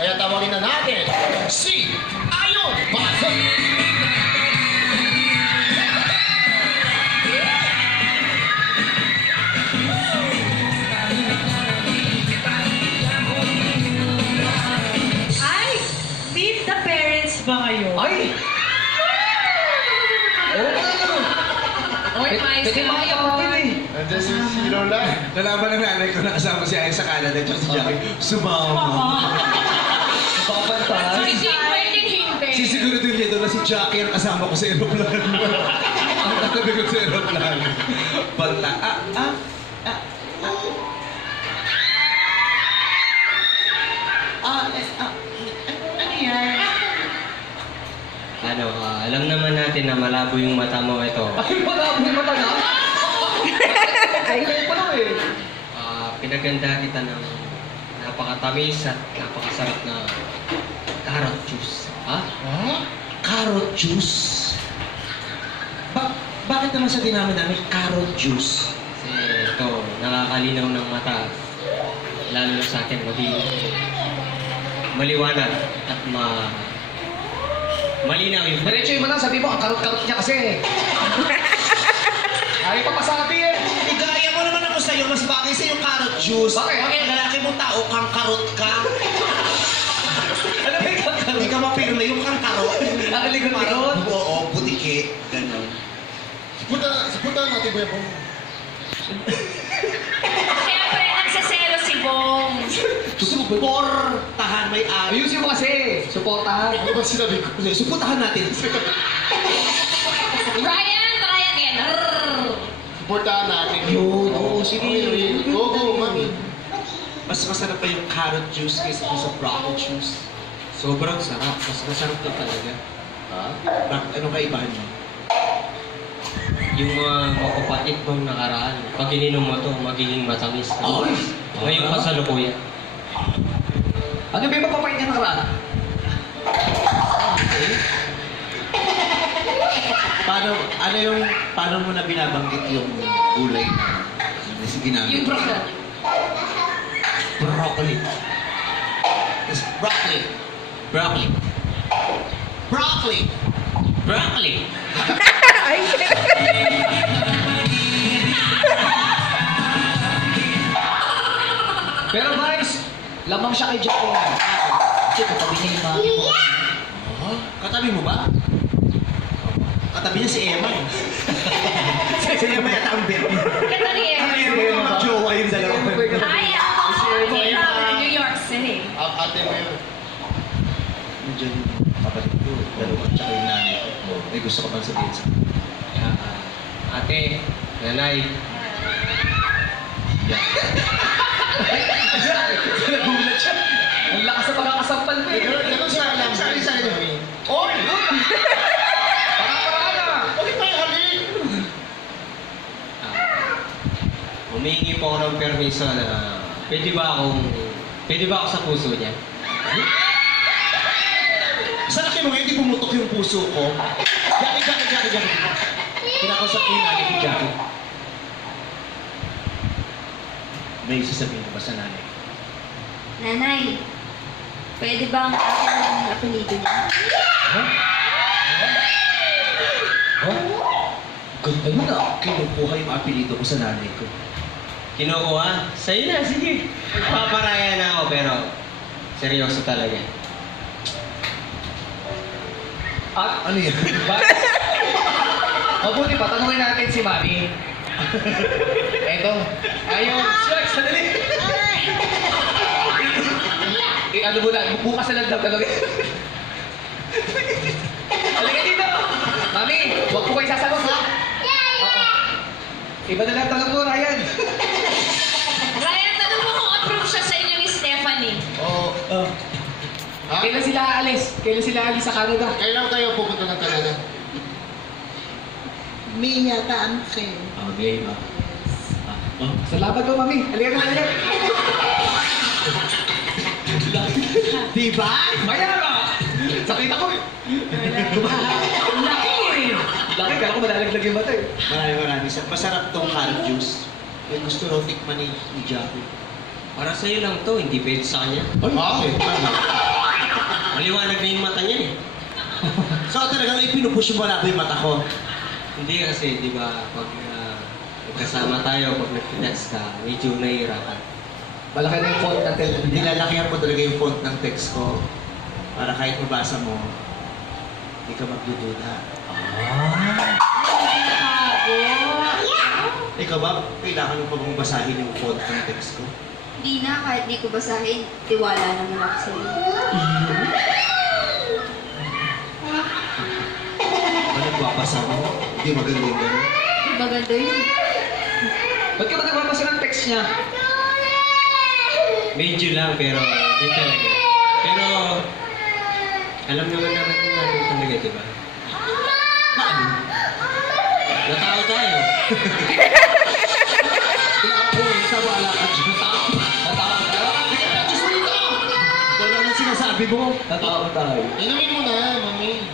Kaya tawagin na natin si Ayon Pasok! Ay! Meet the parents ba kayo? Ay! Oo nga naman. Oy, Pwede makakapagpin eh. Nandiyan si Shiro lang. Nalaman ng nanay ko na kasama si Ayan sa Canada at si Jackie. Sumama. Papantay. Hindi pwedeng hindi. Sisiguraduhin niya doon na si Jackie ang kasama ko sa aeroplano. Ang katabi ko sa aeroplano. Banta. Ano yan? Ano, alam naman natin na malabo yung mata mo ito. Ay, malabo yung mata na. Ay, kayo pa lang eh. Pinaganda kita ng napakatamis at napakasarap na carrot juice. Ha? Carrot juice? Bakit naman sa dinami namin carrot juice? Kasi ito, nakakalinaw ng mata. Lalo na sa akin, maliwanag at malinaw yung Diretso yung mata, sabi mo, ang karot-karot niya kasi. Ayaw pa pasabi eh. Igaya mo naman ako sa'yo, mas bagay sa'yo carrot juice. Bakit? Ang lalaki mong tao, kang karot ka. Ano ba yung karot? Hindi ka mapirma yung kang karot. Ang ligon-ligon? Oo, butiki. Ganon. Sipunta natin ba yung Siyempre, nagsaselo si Bong. Suportahan may ari. Ayusin mo kasi. Suportahan. Ano ba sinabi ko? Suportahan natin. Ryan, try again. Rrrr. Suportahan natin. Yun, oo, sige. Go, mami. Mas masarap pa yung carrot juice kaysa sa broccoli juice. sobrang sarap. Mas masarap to talaga. Anong kaibahan mo? Yung mga kapatid kong nakaraan, pag ininom mo to, magiging matamis. Ay! Ngayon kasalukuyan. Ano ba yung magpapait niya nakaraan? Paano mo na binabanggit yung gulay na ginamit? Yung broccoli. Broccoli. It's broccoli. Broccoli. Broccoli. Broccoli. Pero guys, lamang siya kay Jackie. Kasi katabi niya yung mami mo. Katabi mo ba? Katabi niya si Emma eh. Si Emma yata ang baby. Ganda ni Ang Emma. baby yung mag-jowa yung dalawa. Hi, ako. From New York City. Ate mo yun. Nandiyan yung kapatid ko, dalawa, tsaka yung nanay ko. May gusto ka bang sabihin sa Ate, nanay, Nagulat siya. Ang lakas sa pagkakasampal mo eh. Ganun siya lang. Sali niyo. Oy! Parang na. Bakit tayo halik? humingi po ako ng permiso na pwede ba ako sa puso niya? Sa laki mo, hindi pumutok yung puso ko. Jackie. Kinakausap ko yung nanay ni Jackie. May sasabihin ko ba sa nanay? Nanay, pwede bang akin ang apelido niya? Ganda mo na. Kinukuha yung apelido ko sa nanay ko. Kinukuha? Sa'yo na, sige. Paparaya na ako pero seryoso talaga. At Ano yan? mabuti pa, tanungin natin si Mami. Eto. Ayun. Shucks, sadali. Ano mo na, bukas na lang daw talaga. Halika dito. Mami, huwag ko kayo sasagot ha. Oo. Iba na lang tanong mo, Ryan. Ryan, tanong mo kung approve siya sa inyo ni Stephanie. Oo. Ha? Kailan sila aalis? Kailan sila aalis sa Canada? Kailan tayo pupunta ng Canada? May yata ang kayo. Okay, ma. Salamat po, Mami. Halika na, halika. Diba? Maya na! Sakita ko eh. Laki eh. Laki, kaya ko malalaglag yung mata eh. Marami. Masarap tong carrot juice. May gusto raw tikman ni Jackie. Para sa'yo lang to, hindi pwede sa kanya. Ay, Maliwanag na yung mata niya eh. So talagang ipinupush mo malabo yung mata ko. Hindi kasi, di ba, pag nagkasama tayo, pag nag-finance ka, medyo nahihirapan. Malaki na yung font natin. Nilalakihan mo talaga yung font ng text ko. Para kahit mabasa mo, hindi ka magdududa. Ikaw ba, kailangan mo pa bang basahin yung font ng text ko? Di na, kahit di ko basahin, tiwala naman ako sa'yo. Ano nagpapasa mo? Hindi maganda yung gano'n. Maganda yun. Ba't ka ba nagbabasa ng text niya? Medyo lang, pero hindi talaga. Pero, alam naman natin talaga, di ba? Natao tayo. Wala ka dyan. Natawa tayo. Wala na sinasabi mo. Natawa tayo. Inumin mo na, mami.